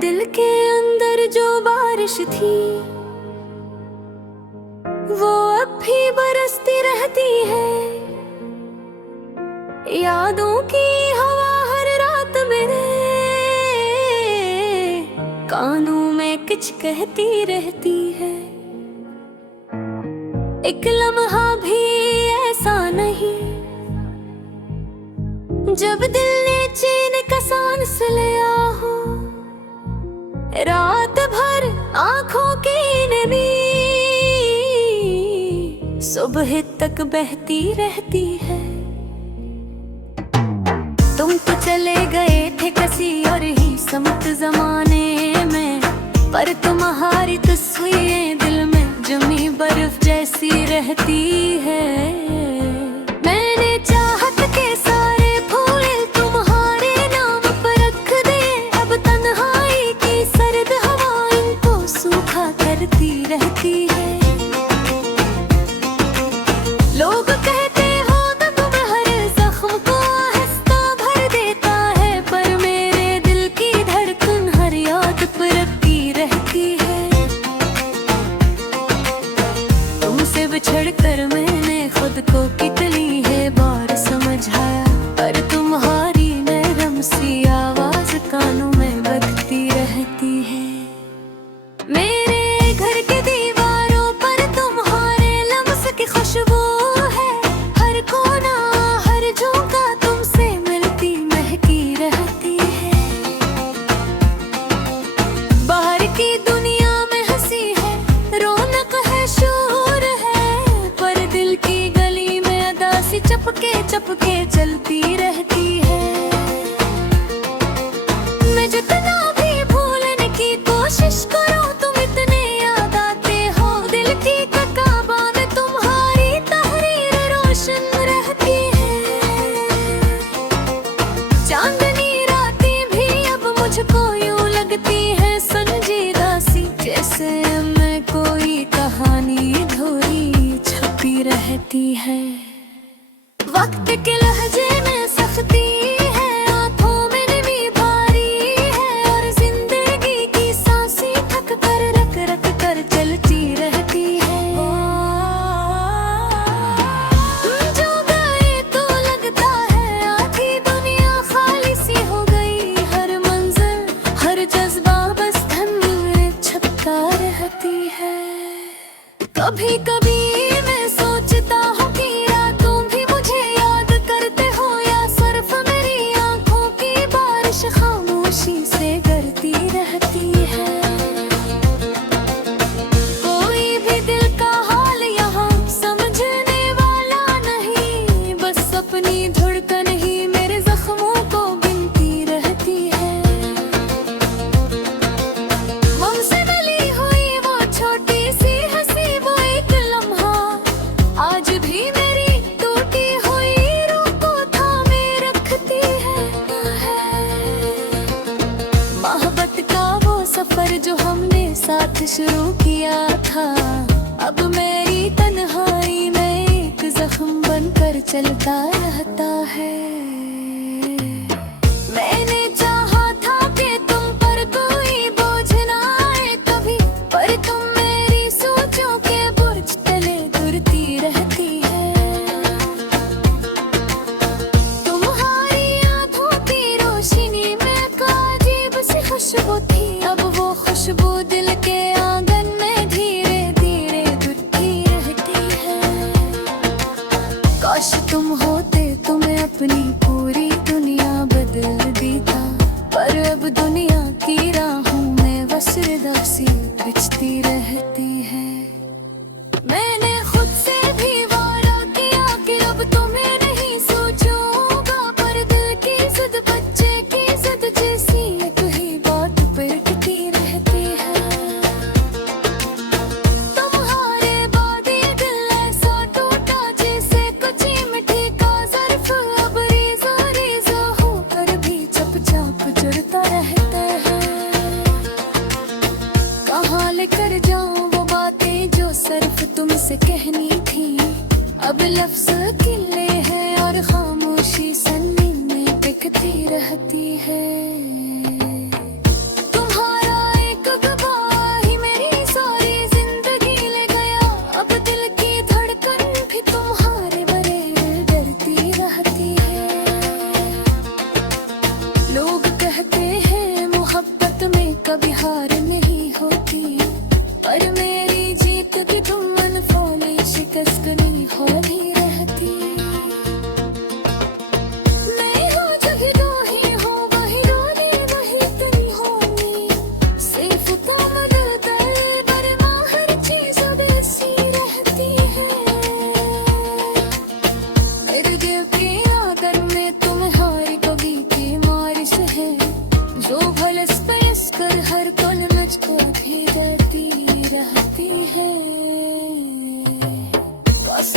दिल के अंदर जो बारिश थी वो अब भी बरसती रहती है। यादों की हवा हर रात मेरे कानों में कुछ कहती रहती है। एक लम्हा भी ऐसा नहीं जब दिल ने चैन का सांस लिया हो। रात भर आंखों की नमी सुबह तक बहती रहती है। तुम तो चले गए थे किसी और ही समत जमाने में, पर तुम्हारी तस्वीरें दिल में जमी बर्फ जैसी रहती है। मैंने चाहत के सारे फूल तुम्हारे नाम पर रख दे, अब तन्हाई की सर्द हवा इनको सूखा करती रहती है। लोग कहते हो दम हर जख्म को आहिस्ता भर देता है, पर मेरे दिल की धड़कन हर याद पर रखती रहती है। तुमसे बिछड़ कर मैंने खुद को कितनी है बार समझाया, पर तुम्हारी नरम सी आवाज कानों में बजती रहती है। मेरे घर के दीवारों पर तुम्हारे लम्स की खुशबू है, हर कोना हर झोंका तुमसे मिलती महकी रहती है। बाहर की दुनिया में हंसी है, रौनक है, शोर है, पर दिल की गली में अदा सी चपके चपके चलती रहती है। मैं जितना भी भूलने की कोशिश करूं तुम इतने याद आते हो। दिल की ककाबा में तुम्हारी तहरीर रोशन रहती है। चांदनी रातें भी अब मुझको यूं लगती है संजीदा सी, जैसे मैं कोई कहानी अधूरी छपी रहती है। वक्त के लहजे में सख्ती है, आंखों में नमी भारी है, और जिंदगी की सांसें थक कर रख रख कर चलती रहती है। तुम जो गए तो लगता है आधी दुनिया खाली सी हो गई, हर मंजर हर जज्बा बस धन में छपता रहती है। कभी कभी मैं सोचता हूँ कि रातों भी मुझे याद करते हो, या सिर्फ मेरी आंखों की बारिश खामोशी से गिरती रहती है। कोई भी दिल का हाल यहाँ समझने वाला नहीं, बस अपनी धड़कन ही मेरे जख्मों को गिनती रहती है। मुझसे मिली हुई वो छोटी सी हंसी, वो एक लम्हा आज भी मेरी टूटी हुई रूह को थामे रखती है। मोहब्बत का वो सफर जो हमने साथ शुरू किया था, अब मेरी तन्हाई में एक जख्म बनकर चलता रहता है। मैंने चाहा था कि तुम पर कोई बोझ ना आए कभी, पर तुम मेरी सोचों के बुर्ज तले घुरती रहती है। तुम्हारी आंखों की रोशनी में एक अजीब सी खुशबू थी, अब वो खुशबू दिल के आंगन में धीरे धीरे घुलती रहती है। काश तुम होते तुम्हें अपनी पूरी दुनिया बदल देता, पर अब दुनिया की राहों में बस रदासी बिछती रहती है। मैंने खुद से भी वादा किया कि अब तुम्हें नहीं सोचूंगा, पर दिल की जिद बच्चे की जिद जैसी एक ही बात पर टिकी रहती है। तुम्हारे बाद ये दिल ऐसा टूटा जैसे कुछ मिठी का ज़र्फ़, अब रेज़ा रेज़ा होकर भी चुपचाप जुड़ता रहता है। कहाँ लेकर जाऊं वो बातें जो सिर्फ तुमसे कहनी थी, अब लफ्ज़ अकेले हैं और खामोशी सन्नी में बिकती रहती है। तुम्हारे है। पास